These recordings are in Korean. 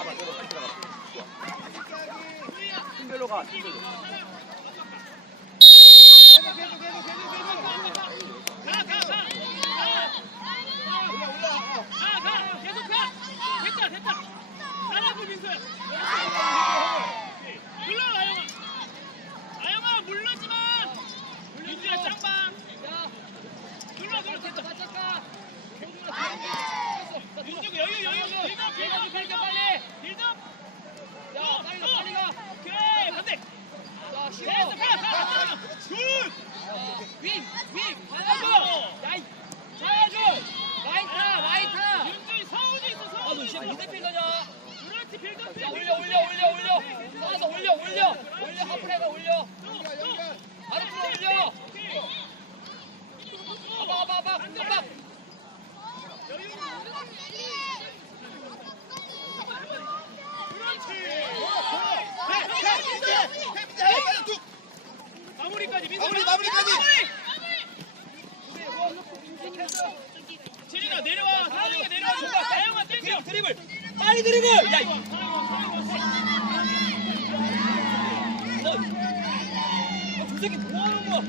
가봐 내려 빨리 들어가 팀별로 가 팀별로 여유 여유 그렇지 마무리, 마무리까지. 지민아 내려와. 사랑이 내려와. 다영아 땡겨. 드리블. 빨리 드리블. 야 너, 너 새끼 뭐 하는 거야?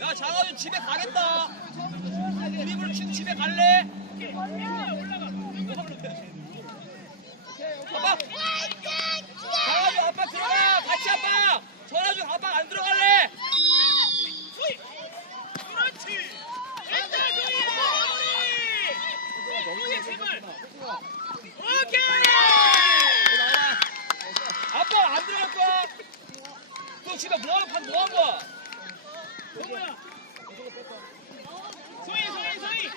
야 장하준 집에 가겠다. 드리블 집에 갈래? 아빠 장하준 아빠 들어가 같이 아빠 전하준 아빠 안 들어갈래 소희 그렇지 됐다 소희 소희 제발 오케이 아빠 안 들어갈 거야 너 집에 뭐하는 판뭐한 거야 동호야 소희 소희 소희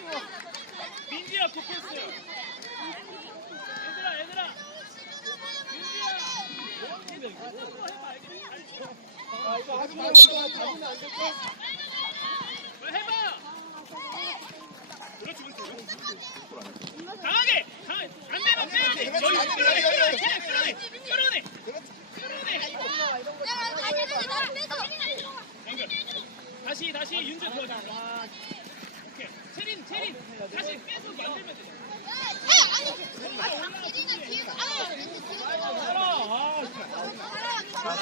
민지야 굿패스 얘들아 얘들아 왜 해봐 그렇지 그렇지 강하게 강하게 안 되면 빼야 돼 여유 끌어내 끌어내 끌어내 끌어내 연결 다시 다시 윤주 도와줘 오케이 체린 체린 다시 빼서 만들면 돼자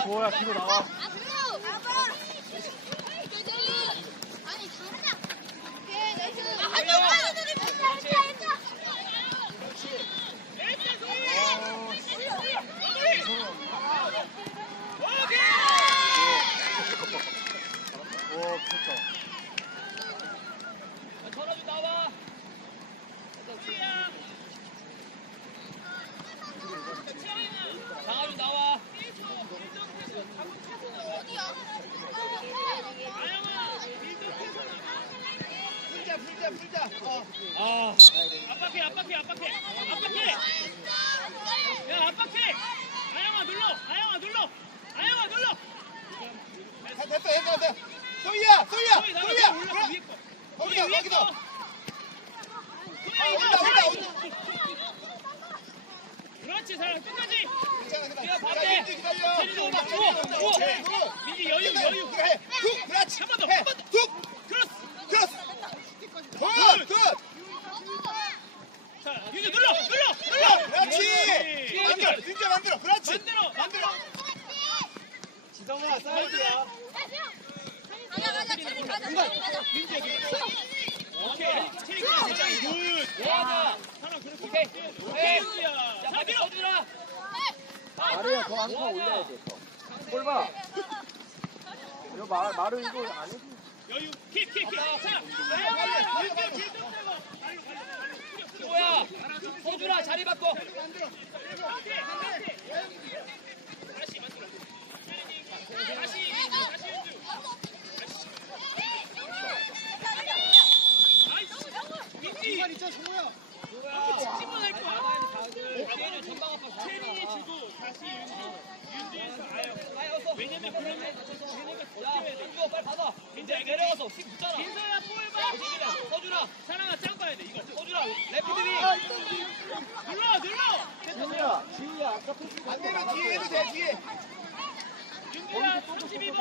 도호야 뒤로 나와 오 그렇죠 전화주 나와 강아주 나와 풀자 풀자 풀자 어. 아 압박해 압박해 압박해 압박해 야 압박해 아영아 눌러 아영아 눌러 아영아 눌러 다 됐다 됐다 됐다 소희야 소희야 소희 나가 소희야 올라가 위에 거 거기다 위에 거기다 거 소희야 온다, 온다, 이거 그렇지 사람 끝까지 괜찮아 괜찮아 야, 자, 반대. 민지 기다려 체리도 막 체리 주워, 온다, 주워. 체리, 주워. 민지 여유 괜찮아. 여유 그래 툭 그렇지 한 번 더, 해. 한번 더. 툭 크로스 크로스 굿 굿. 자 윤주 눌러 눌러 눌러 그렇지 만들어 진짜 만들어 그렇지 만들어 만들어 지성아 사이드야 오케이 체리 굉장히 굿 와, 사람 그렇게 오케이 오케이 윤주야 자 밀어 주라 마루야 더 안타 올려야 돼볼봐 이거 마, 마루 이거 안 해? 여유 킥킥킥 뭐야? 호준아 자리 바꿔. 다시 다시 다시 집어낼 거야 오케이는 전방 아빠 체린이 주고 다시 윤주에서 아영 가여서. 왜냐면 그러면 쟤네가 야, 버텨야 돼 민규 빨리 받아. 알겠지? 내려가서 힘 붙잖아. 민서야 볼봐 서준아, 사랑아 짱 봐야 돼 이거 서준아, 레프트비. 눌러 눌러 지우야 지우야 아까 패스 안 되면 뒤에 해도 돼 뒤에 윤주야 32번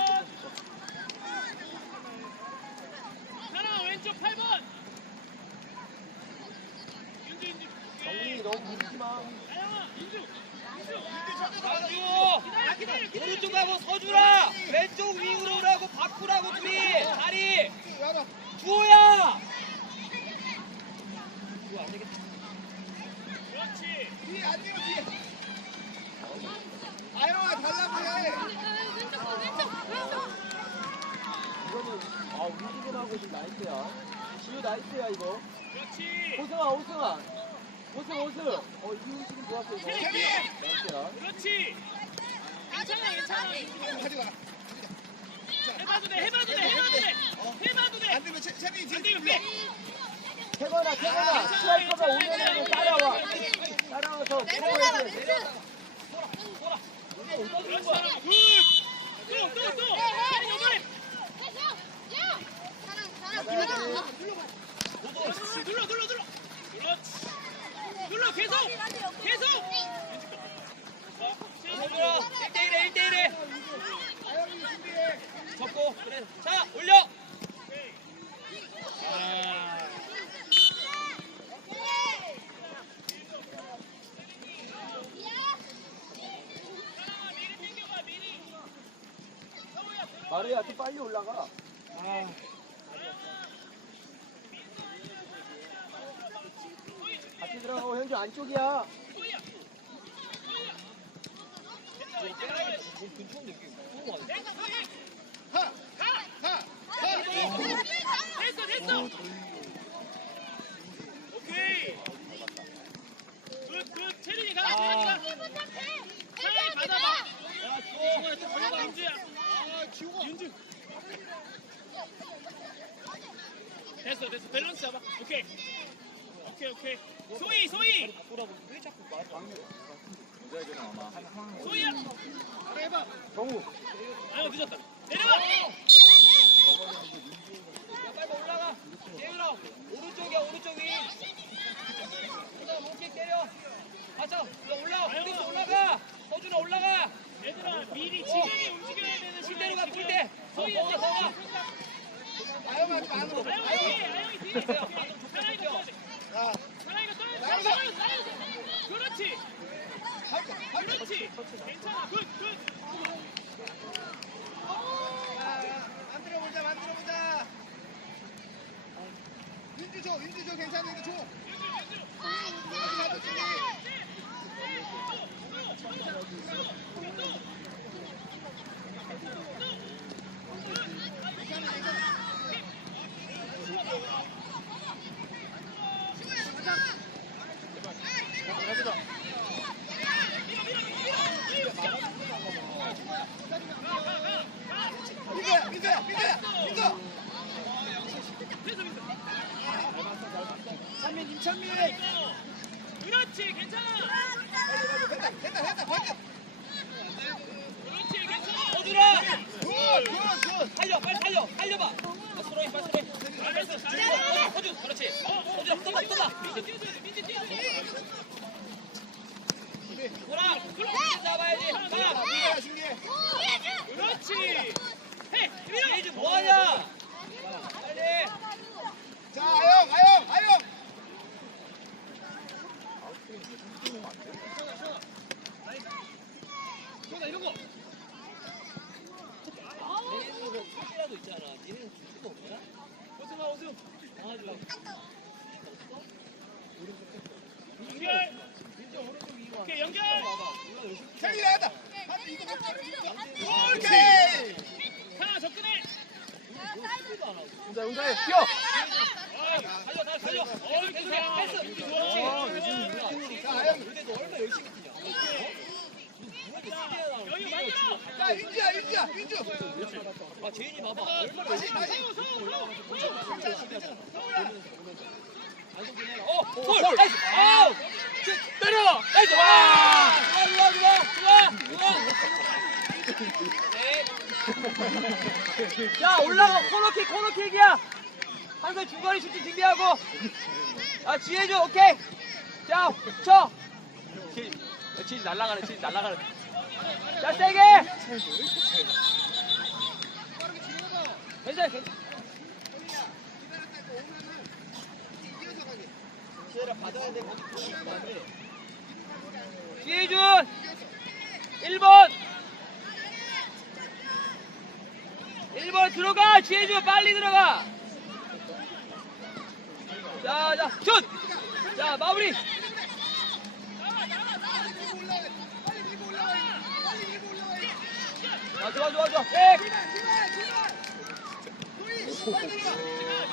사랑아 왼쪽 8번 너무 부르지 마. 강주 오른쪽 가고 서주라 왼쪽 윙으로 오라고 바꾸라고 둘이 다리. 주호야. 아영아 달라고 아 움직임하고 좀 나이스야. 지우 나이스야 이거. 오승아 오승아. 오승 오승. 어 이웃이는 좋았어 이거. 재미. 그렇지. 괜찮아, 괜찮아. 가져가. 해봐도 돼, 해봐도 돼, 해봐도 돼. 해봐도 돼. 안 되면 재- 재민이 뒤에 안 되면 빼. 태건아 태건아 스트라이커가 오면은 따라와. 따라와서 밀어야 돼. 그렇지, 사람. 굿. 또, 또, 또. 빨리 넘어해. 그렇지, 눌러, 눌러, 눌러. 그렇지. 눌러, 계속. 계속. 서주라 1대1에 1대1에 접고 그래 자 올려 마루야 좀 빨리 올라가. 같이 들어가고 현주 안쪽이야. 됐어, 됐어. 오케이. 굿, 굿. 채린이 가, 채린이 가. 차라리 받아봐. 야, 주호야, 또 받아봐, 윤주야. 아, 지호가. 윤주. 됐어, 됐어. 밸런스 잡아. 오케이. 오케이, 오케이. 소희, 소희. 소희야. 정우. 아 늦었다 내려와. 야 빨리 올라가 재윤아 오른쪽이야 오른쪽 위 그다음 몸킥 때려 맞아 야 올라가 공격수 올라가 서준아 올라가 얘들아, 미리 지금이 움직여야 되는 가 시간이 풀대 소희야, 서가 서가 아영아 안으로. 아영이 아영이 뒤에. 자. 사랑이가. 사랑이가 떠야지. 그렇지. 그렇지. 괜찮아. 굿, 굿. 만들어 보자 만들어 보자. 윤주 줘 윤주 줘 줘. 윤주 잡을 준비. 민서야 민서야 민서야 민서. 임찬민. 그렇지. 괜찮아. 됐다 됐다 됐다 벌써. 그렇지. 괜찮아. 서준아 굿굿굿. 달려 빨리 달려 달려봐 아, 서로이 빨리 서로이 잘했어. 서준 잘했어. 서준 그렇지 서준아 쏜다 쏜다 민지 뛰어줘야 돼. 민지 뛰어줘야 돼. 돌아 그렇지 잡아야지 가 민서야 준비해. 그렇지. 해. 밀어. 재주 뭐하냐 빨리 자 아영 아영 아영. 이거다 이런 거. 얘네는 소주라도 있잖아 얘네는 줄 수가 없냐 오승아 오승. 강아지가 연결. 오케이 연결. 태민이 나갔다. 오케이. 자 접근해. 운자 운자해 뛰어. 달려 달려 어 계속 해 패스 아, 그렇지 자 아영. 근데 너 얼마나 열심히 뛰냐 어? 자 윤주야 윤주야 윤주. 아 재인이 봐봐 얼마나 열심히. 서울아. 어, 골! 나이스! 아우! 슛! 때려! 나이스! 와! 좋아, 좋아, 좋아! 좋아! 좋아! 네. 야, 올라가! 코너킥, 코너킥이야! 한손 중거리 슈팅 준비하고! 아, 지혜줘, 오케이! 자, 쳐! 치즈 날라가네, 치즈 날라가네. 자, 세게! 괜찮아, 괜찮아. 지혜준 1번 1번 들어가 지혜준 빨리 들어가 자 자 슛! 자 마무리. 자 좋아 좋아 좋아 백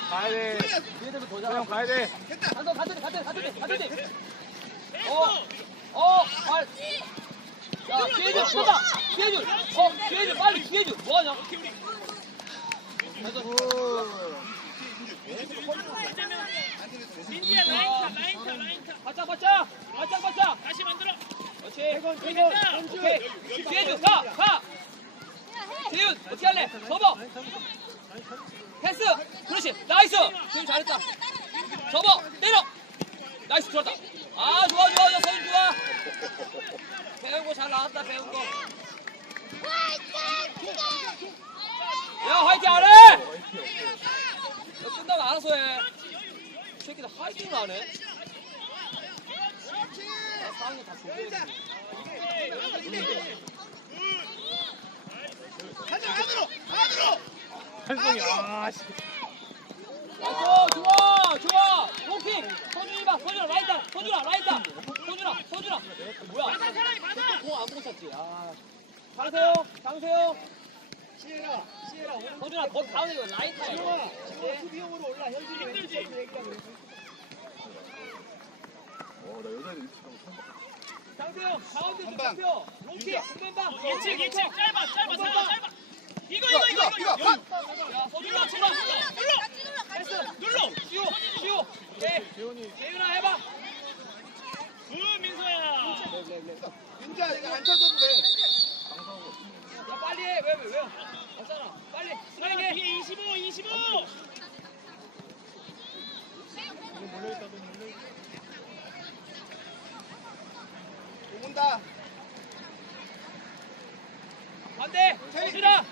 가야 돼. 얘들도 더 잘하고 가야 돼. 한손 가든지 가든지 가든지 가든지 어, 어, 발. 자, 지혜준, 쏜다! 지혜준! 어, 지혜준, 빨리 지혜준! 뭐하냐? 민지야 라인 타 라인 타 라인 타 바짝, 바짝! 바짝, 바짝! 다시 만들어 그렇지. 됐다 오케이. 지혜준, 가! 가! 지혜준, 어떻게 할래? 접어! 패스! 그렇지. 나이스! 지혜준 잘했다. 접어! 때려! 나이스, 좋았다. 아, 좋아, 좋아, 좋아. 서준 좋아. 배운 거 잘 나왔다, 배운 거. 야, 화이팅 안 해! 너 끝나면 알아서 해. 이 새끼들 화이팅을 안 해. 나 거다. 가자 안으로. 안으로. 한송이 아 씨. 나이스, 좋아, 좋아. 로킹. 서준이 봐, 서준아, 라인다. 서준아, 라인다. 서준아, 서준아. 뭐야? 받아 사람이 받아 공안 보고 찼지. 아. 장세요. 지혜라, 지혜라 오늘 서준아, 더 가운데 이거 라인 타야 지혜라, 돼. 지혜라 수비형으로 올라. 현진이 힘 들지? 왼쪽으로 얘기하고 있어. 장세요, 가운데 좀 한 방. 잡혀. 공간 봐. 예측 예측 짧아 짧아 짧아 짧아 이거 이거 이거 이거 이거. 컷. 야, 서준아, 눌러 쳐봐. 눌러 눌러 쉬워, 쉬워. 네. 재윤아 해봐. 굿 민서야 윤주야 이거 안 쳐줘도 돼. 야, 빨리 해. 왜, 왜, 왜? 왔잖아. 빨리, 빨리 해. 뒤에 25 25 온다. 반대. 서준아.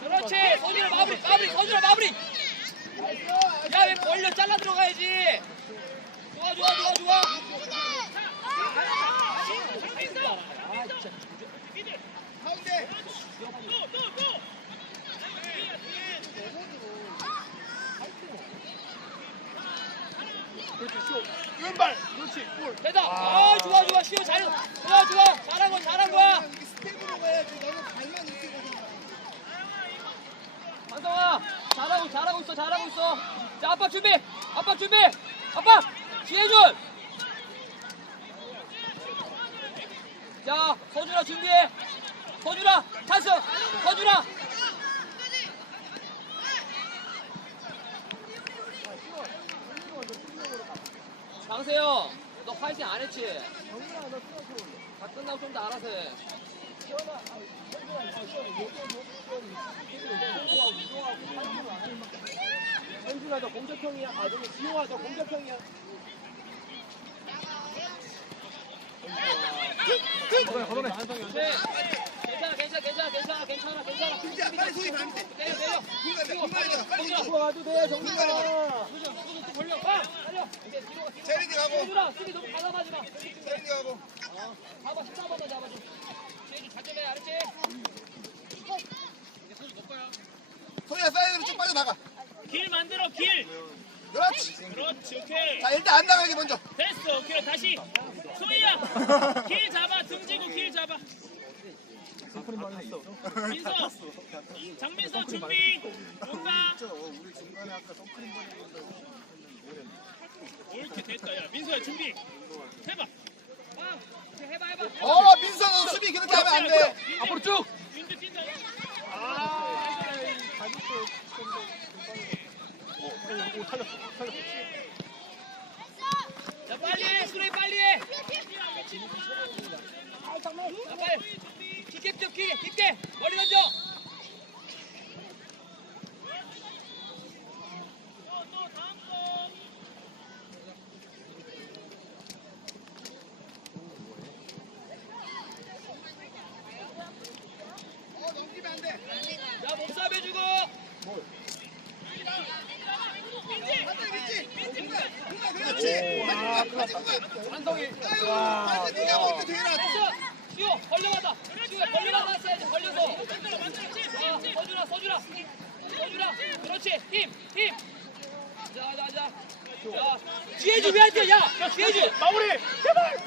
그렇지. 서준아 마무리, 마무리, 서준아 마무리. 야, 왜 벌려 잘라 들어가야지. 좋아, 좋아, 좋아, 좋아. 아, 진짜. 가운데. 또또또 왼발. 그렇지. 골. 됐다. 아, 좋아, 좋아. 시호 잘. 좋아, 좋아. 잘한 거, 잘한 거야. 이게 스텝으로 가야지. 너무 발만 이렇게 가지고. 한성아, 잘하고, 잘하고 있어, 잘하고 있어. 자. 아빠 준비. 아빠, 지혜준. 자, 서준아 준비해. 서준아, 찬스. 서준아. 장세요, 너 화이팅 안 했지? 다 끝나고 좀 더 알아서 해. 현준아 너 공격형이야. 아 저기 지용아 너 공격형이야. 네. 괜찮아, 괜찮아, 괜찮아, 괜찮아, 괜찮아, 괜찮아. 윤주야 빨리 소리 가면 돼. 내려, 내려. 중간에 중간에 빨리 가. 들어와도 돼 정준아. 수정, 수정 또 벌려. 빠! 달려. 이제 뒤로 가, 뒤로 가. 세린이 가고. 수준아, 수비 너무 가담하지 마. 세린이 가고. 어, 잡아, 십자번만 잡아줘. 제주 작전해, 알았지? 소희야 사이드로 쭉 빠져나가. 길 만들어 길 그렇지. 그렇지 오케이. 자 일단 안 나가게 먼저. 됐어 오케이. 다시. 소희야 길 잡아. 등지고 길 잡아. 민서 장민서 준비. 온다. 우리 중간에 아까 선크림 옳게 됐다. 야 민서야 준비. 해봐. 아, 이제 해봐, 해봐. 어 민서는 수비 그렇게 하면 안 돼. 앞으로 쭉. 윤주 뛴다 자, 빨리 해, 수레 빨리 해. 자, 빨리. 깊게 깊게, 깊게. 머리 던져. 자, 몸싸움 해주고. 한성이. 와. 서주라 그렇지.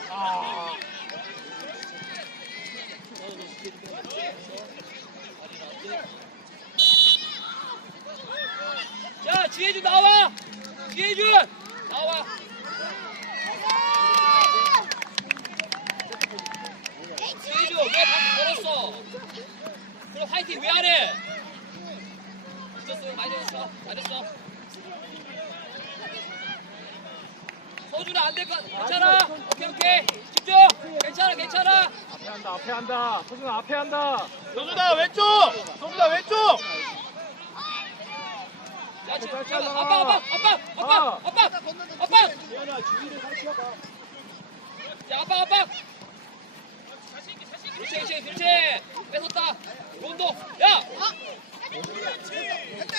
아. 자 지혜주 나와 지혜주 나와 지혜주 왜 방금 걸었어 그럼 화이팅 왜 안 해? 있었어 많이 됐어 잘했어 서준아 안될 거 괜찮아 오케이 오케이 집중 괜찮아 괜찮아 앞에 한다. 앞에 한다. 소준아 앞에 한다. 서준아 왼쪽. 서준아 왼쪽. 아빠 아빠 아빠 아빠 아빠 아빠. 지현아 주위를 살펴봐. 자 아빠 아빠. 그렇지 그렇지 그렇지. 뺏었다. 론도. 야! 간다.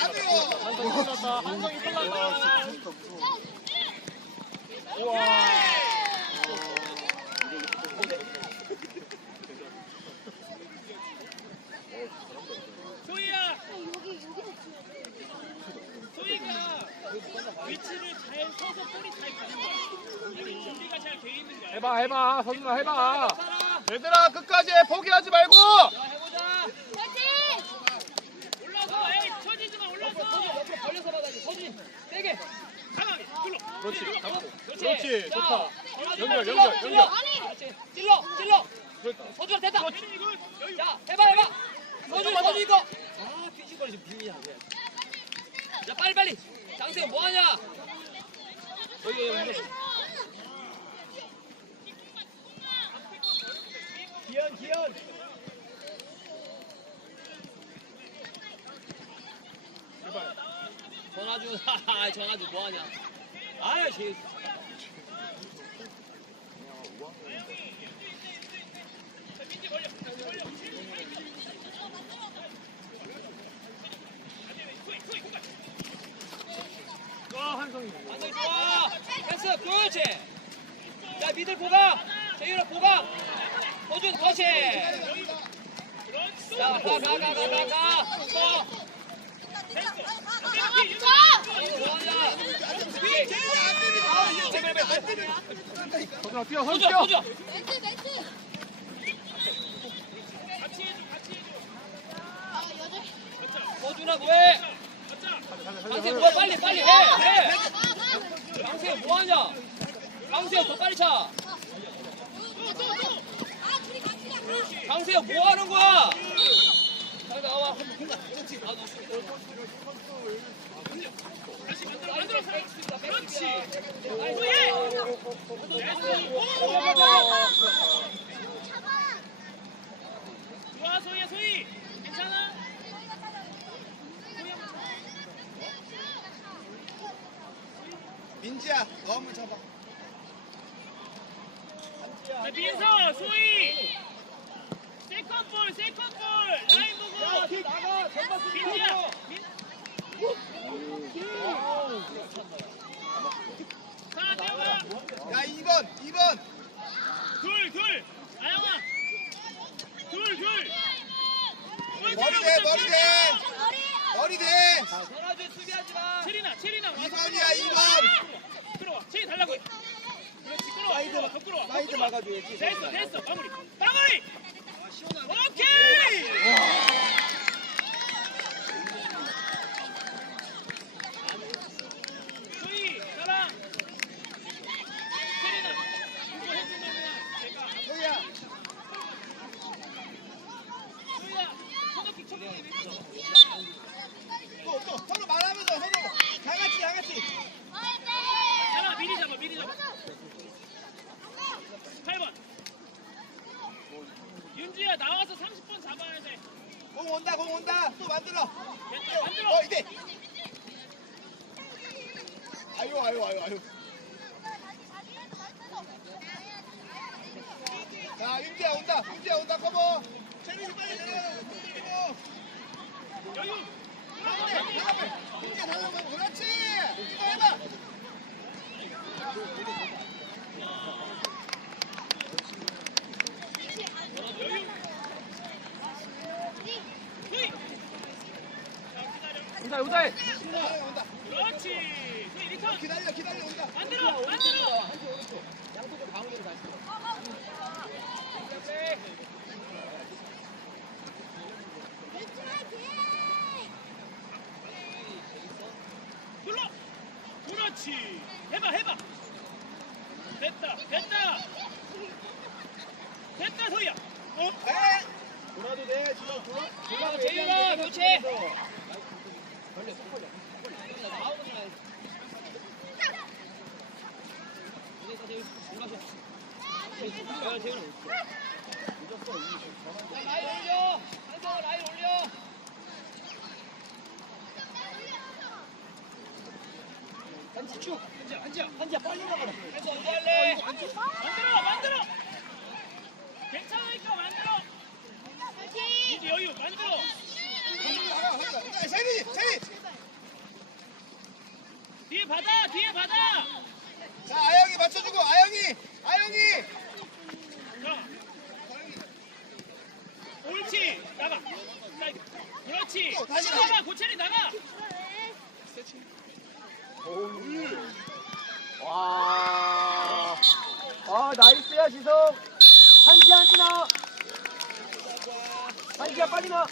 안으로. 한성이 끝났다. 한성이 끝났다. 우와. 소희야 소희가 위치를 잘 서서 볼이 잘 가는 거야 이미 준비가 잘 돼 있는 거야 해봐. 서준아 해봐. 얘들아 끝까지 해. 포기하지 말고. 올라서 에이 쳐지지 마 올라서 벌려서 받아야지 서진 세게 가만히 굴러 그렇지. 그렇지 그렇지, 자, 좋다. 연결, 연결. 연결. 그렇지. 찔러 찔러 서준 됐다 자 해봐 해봐 서준 서준 이거 아 피지컬이 지금 빈이야 자 빨리 빨리 장세현 뭐하냐 여기 여기 여기 기현 기현. 전화주 아 전화주 뭐하냐? 아쟤 와 한성이. 안돼 좋아 패스 그렇지. 자 미들 보강 재윤아 보강 호준 그렇지 자가 가 가 가가가 서 뭐하냐 서준아 뛰어. 서준 호준 뛰어. 호준 호준아 뭐해 강세 뭐야 빨리 빨리 해 해 강세 뭐하냐 강세 더 빨리 차 강세야 뭐 하는 거야? 잘 나와. 그렇지. 좋아 소희야 소희. 괜찮아? 민지야, 너 한번 잡아. 자 민서 소희. 세컨 볼 세컨 볼 라인 보고. 나가. 전방 수비. 민지야. 민. 자 내가 야, 2번, 2번. 둘 둘. 아영아. 둘 둘. 머리 대, 머리 대. 머리 대. 전화준 수비하지 마. 체리나, 체리나. 2번이야, 2번. 끌어와. 체리 달라고 해. 그렇지, 끌어와. 사이드, 끌어와. 더 끌어와. 더 사이드. 막아줘야지. 됐어, 됐어. 마무리. 마무리. 오케이. 소희, 사랑. 체리나. 이거 해주면은 내가. 소희야. 소희야. 손흥민 쳐보기. 또, 또. 서로 말하면서 서로. 다 같이, 다 같이. 하나 미리 잡아, 미리 잡아. 8번. 윤주야 나와서 30분 잡아야 돼. 공 온다, 공 온다. 또 만들어. 어, 이제. 아유, 아유, 아유, 아유. 자, 윤지야 온다. 윤지야 온다. 커버. 체리지 빨리 내려가. 여유. 윤지야 달려가. 그렇지. 이거 해봐. 기다려 온다. 그렇지. 리턴. 기다려 기다려 온다. 만들어, 만들어. 양쪽으로 가운데로 다시. 불러. 그렇지. 해봐, 해봐. 됐다, 됐다. 됐다, 소희야. 어? 네. 돌아도 돼. 지금 돌아. 돌아가 재윤아, 교체. 걸려, 속 걸려. 라인 올려. 한성아 라인 올려. 한지 쭉. 한지야, 한지야 빨리 나가라. 한성 언제 할래? 만들어, 만들어. 괜찮으니까 만들어. 이제 여유 만들어. 세리 세리. 뒤에 받아, 뒤에 받아. 자 아영이 맞춰주고 아영이 아영이. 자. 옳지. 나가. 그렇지. 또, 다시 나가. 고체리 나가. 와. 아, 나이스야, 지성. 한지, 한지 나. 한지야, 빨리 나.